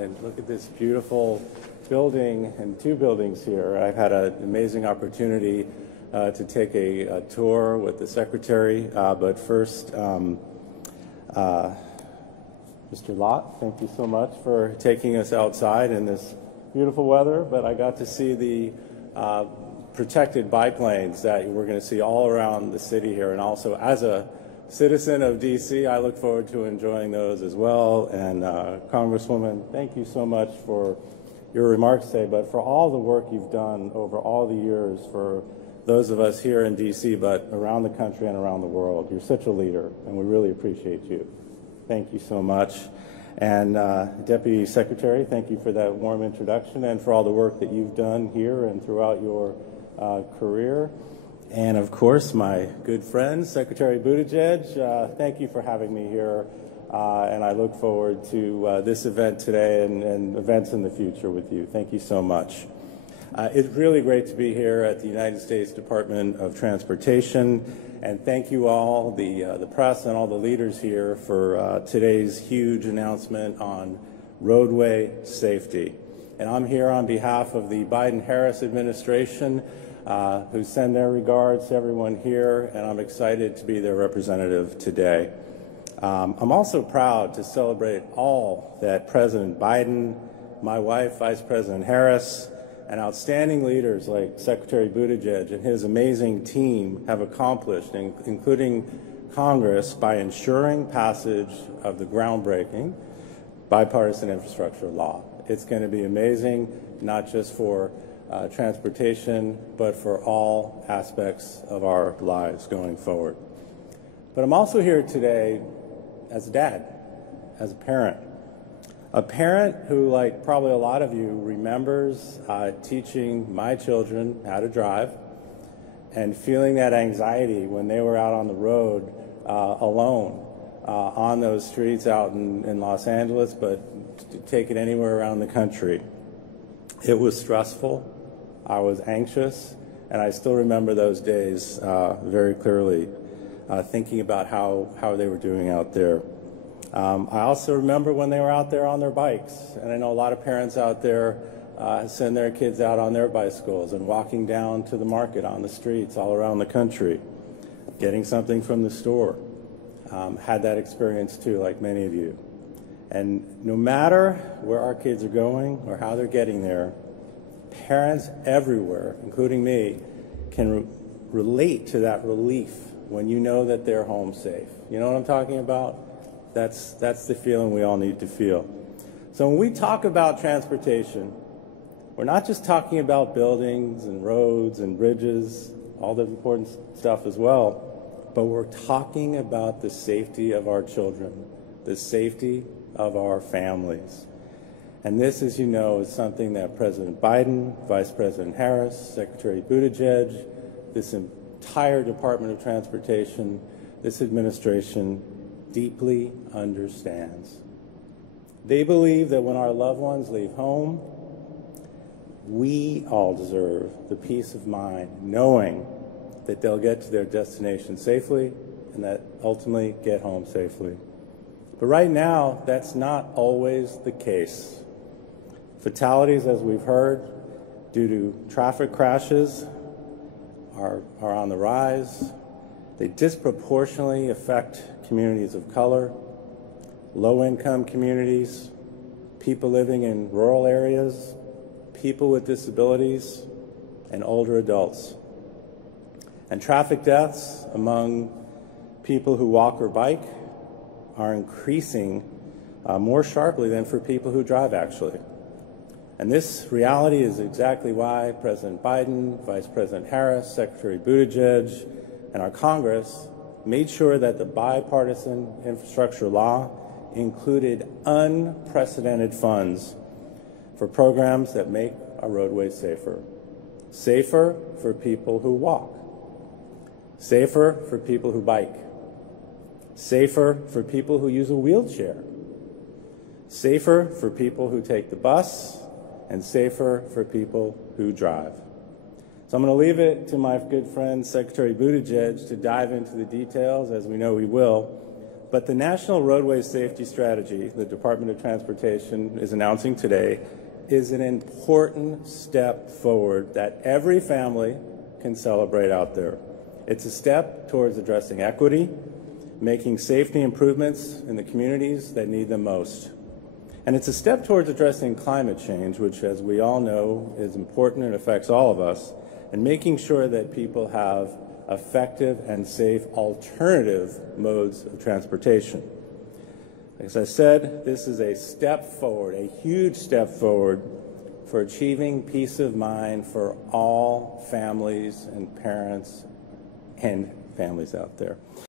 And look at this beautiful building and two buildings here. I've had an amazing opportunity to take a tour with the Secretary, but first, Mr. Lott, thank you so much for taking us outside in this beautiful weather, but I got to see the protected bike lanes that we're going to see all around the city here, and also as a citizen of D.C., I look forward to enjoying those as well. And Congresswoman, thank you so much for your remarks today, but for all the work you've done over all the years for those of us here in D.C., but around the country and around the world. You're such a leader, and we really appreciate you. Thank you so much. And Deputy Secretary, thank you for that warm introduction and for all the work that you've done here and throughout your career. And of course, my good friend, Secretary Buttigieg, thank you for having me here. And I look forward to this event today and events in the future with you. Thank you so much. It's really great to be here at the United States Department of Transportation. And thank you all, the press and all the leaders here for today's huge announcement on roadway safety. And I'm here on behalf of the Biden-Harris administration, who send their regards to everyone here, and I'm excited to be their representative today. I'm also proud to celebrate all that President Biden, my wife, Vice President Harris, and outstanding leaders like Secretary Buttigieg and his amazing team have accomplished, including Congress, by ensuring passage of the groundbreaking bipartisan infrastructure law. It's going to be amazing, not just for transportation, but for all aspects of our lives going forward. But I'm also here today as a dad, as a parent who, like probably a lot of you, remembers teaching my children how to drive and feeling that anxiety when they were out on the road alone on those streets out in Los Angeles, but take it anywhere around the country. It was stressful. I was anxious, and I still remember those days very clearly, thinking about how they were doing out there. I also remember when they were out there on their bikes, and I know a lot of parents out there send their kids out on their bicycles and walking down to the market on the streets all around the country, getting something from the store. Had that experience too, like many of you. And no matter where our kids are going or how they're getting there, parents everywhere, including me, can relate to that relief when you know that they're home safe. You know what I'm talking about? That's the feeling we all need to feel. So when we talk about transportation, we're not just talking about buildings and roads and bridges, all the important stuff as well, but we're talking about the safety of our children, the safety of our families. And this, as you know, is something that President Biden, Vice President Harris, Secretary Buttigieg, this entire Department of Transportation, this administration deeply understands. They believe that when our loved ones leave home, we all deserve the peace of mind knowing that they'll get to their destination safely and that ultimately get home safely. But right now, that's not always the case. Fatalities, as we've heard, due to traffic crashes are on the rise. They disproportionately affect communities of color, low-income communities, people living in rural areas, people with disabilities, and older adults. And traffic deaths among people who walk or bike are increasing more sharply than for people who drive, actually. And this reality is exactly why President Biden, Vice President Harris, Secretary Buttigieg, and our Congress made sure that the bipartisan infrastructure law included unprecedented funds for programs that make our roadways safer. Safer for people who walk. Safer for people who bike. Safer for people who use a wheelchair. Safer for people who take the bus, and safer for people who drive. So I'm going to leave it to my good friend, Secretary Buttigieg, to dive into the details, as we know he will. But the National Roadway Safety Strategy the Department of Transportation is announcing today is an important step forward that every family can celebrate out there. It's a step towards addressing equity, making safety improvements in the communities that need them most. And it's a step towards addressing climate change, which, as we all know, is important and affects all of us, and making sure that people have effective and safe alternative modes of transportation. As I said, this is a step forward, a huge step forward for achieving peace of mind for all families and parents and families out there.